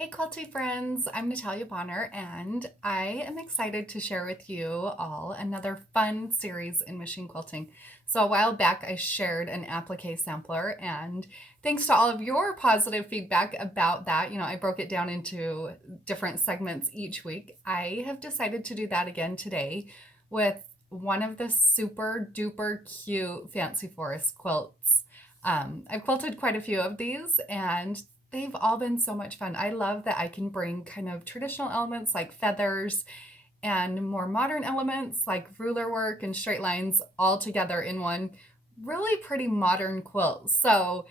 Hey Quilty friends, I'm Natalia Bonner and I am excited to share with you all another fun series in machine quilting. So a while back I shared an applique sampler and thanks to all of your positive feedback about that, I broke it down into different segments each week. I have decided to do that again today with one of the super duper cute fancy forest quilts. I've quilted quite a few of these and they've all been so much fun. I love that I can bring kind of traditional elements like feathers and more modern elements like ruler work and straight lines all together in one really pretty modern quilt. So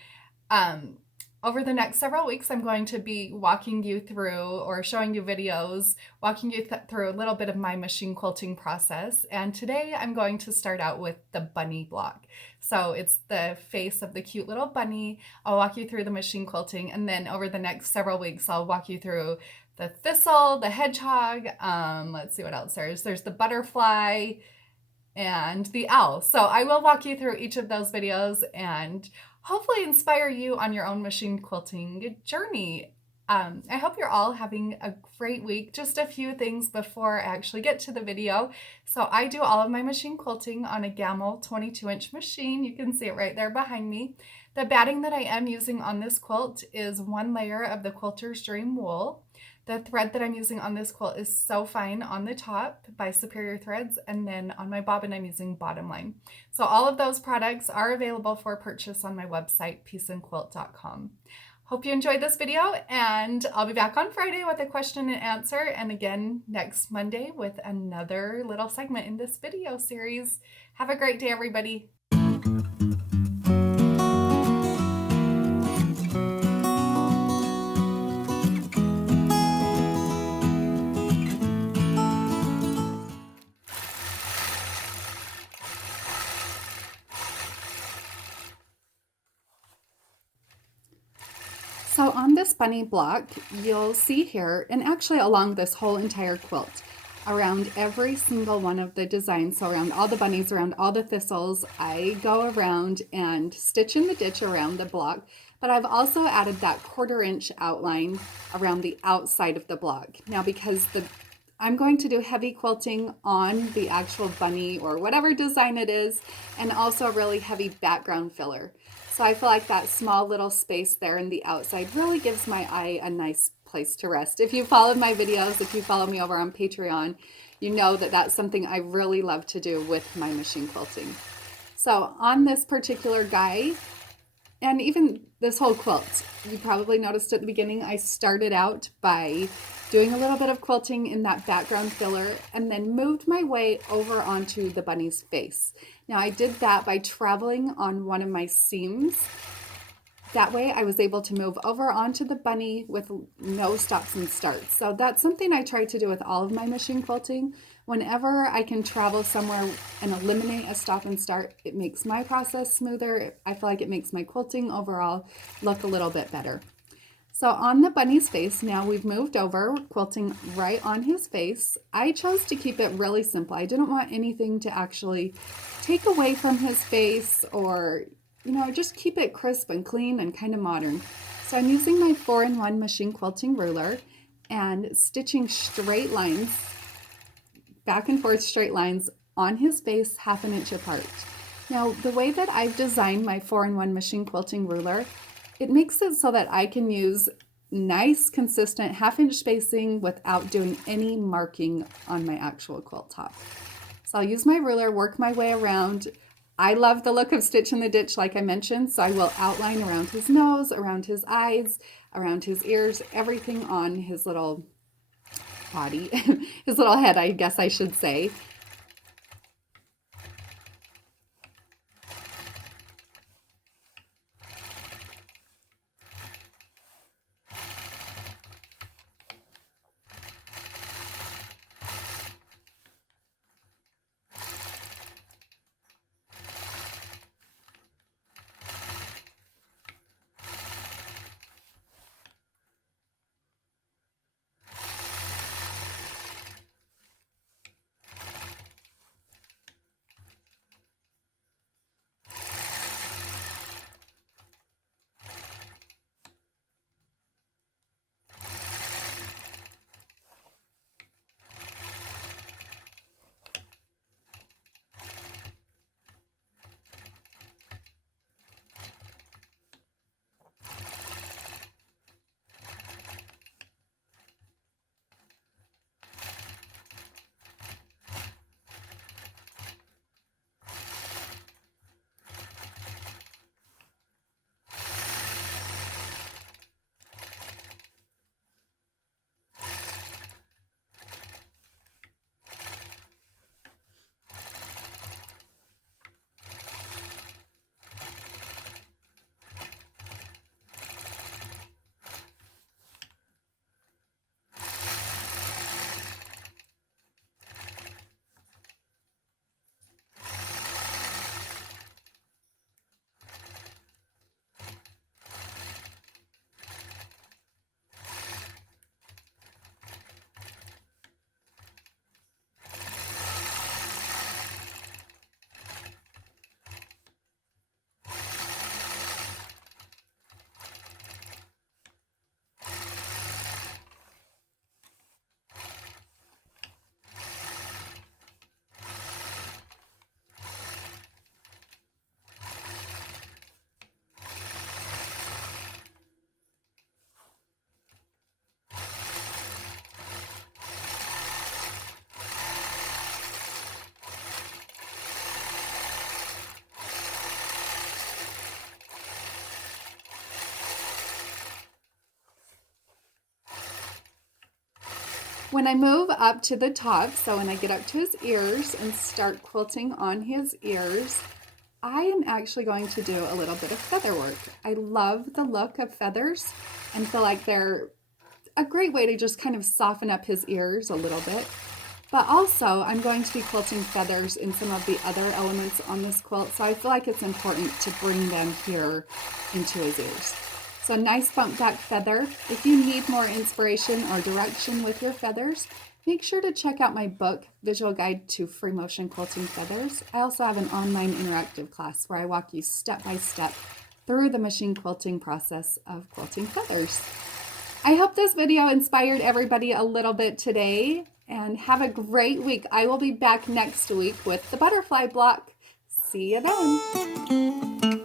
um, over the next several weeks, I'm going to be walking you through or showing you videos, walking you through a little bit of my machine quilting process. And today I'm going to start out with the bunny block. So it's the face of the cute little bunny. I'll walk you through the machine quilting. And then over the next several weeks, I'll walk you through the thistle, the hedgehog. Let's see what else there's. There's the butterfly and the owl. So I will walk you through each of those videos and hopefully inspire you on your own machine quilting journey. I hope you're all having a great week. Just a few things before I actually get to the video. So I do all of my machine quilting on a Gamma 22-inch machine. You can see it right there behind me. The batting that I am using on this quilt is one layer of the Quilter's Dream wool. The thread that I'm using on this quilt is So Fine on the top by Superior Threads, and then on my bobbin I'm using Bottom Line. So all of those products are available for purchase on my website, peaceandquilt.com. Hope you enjoyed this video, and I'll be back on Friday with a question and answer, and again next Monday with another little segment in this video series. Have a great day, everybody. So on this bunny block, you'll see here, and actually along this whole entire quilt, around every single one of the designs, so around all the bunnies, around all the thistles, I go around and stitch in the ditch around the block, but I've also added that 1/4 inch outline around the outside of the block. Now because I'm going to do heavy quilting on the actual bunny or whatever design it is, and also a really heavy background filler. So I feel like that small little space there in the outside really gives my eye a nice place to rest. If you followed my videos, if you follow me over on Patreon, you know that that's something I really love to do with my machine quilting. So on this particular guy, and even this whole quilt, you probably noticed at the beginning, I started out by doing a little bit of quilting in that background filler and then moved my way over onto the bunny's face. Now I did that by traveling on one of my seams. That way I was able to move over onto the bunny with no stops and starts. So that's something I try to do with all of my machine quilting. Whenever I can travel somewhere and eliminate a stop and start, it makes my process smoother. I feel like it makes my quilting overall look a little bit better. So on the bunny's face, now we've moved over, quilting right on his face. I chose to keep it really simple. I didn't want anything to actually take away from his face or, just keep it crisp and clean and kind of modern. So I'm using my 4-in-1 machine quilting ruler and stitching straight lines, back and forth straight lines on his face 1/2 inch apart. Now, the way that I've designed my 4-in-1 machine quilting ruler, it makes it so that I can use nice, consistent 1/2 inch spacing without doing any marking on my actual quilt top. So I'll use my ruler, work my way around. I love the look of Stitch in the Ditch, like I mentioned, so I will outline around his nose, around his eyes, around his ears, everything on his little body, his little head, I guess I should say. When I move up to the top, so when I get up to his ears and start quilting on his ears, I am actually going to do a little bit of feather work. I love the look of feathers and feel like they're a great way to just kind of soften up his ears a little bit. But also, I'm going to be quilting feathers in some of the other elements on this quilt, so I feel like it's important to bring them here into his ears. So nice bump back feather. If you need more inspiration or direction with your feathers, make sure to check out my book, Visual Guide to Free Motion Quilting Feathers. I also have an online interactive class where I walk you step by step through the machine quilting process of quilting feathers. I hope this video inspired everybody a little bit today, and have a great week. I will be back next week with the butterfly block. See you then.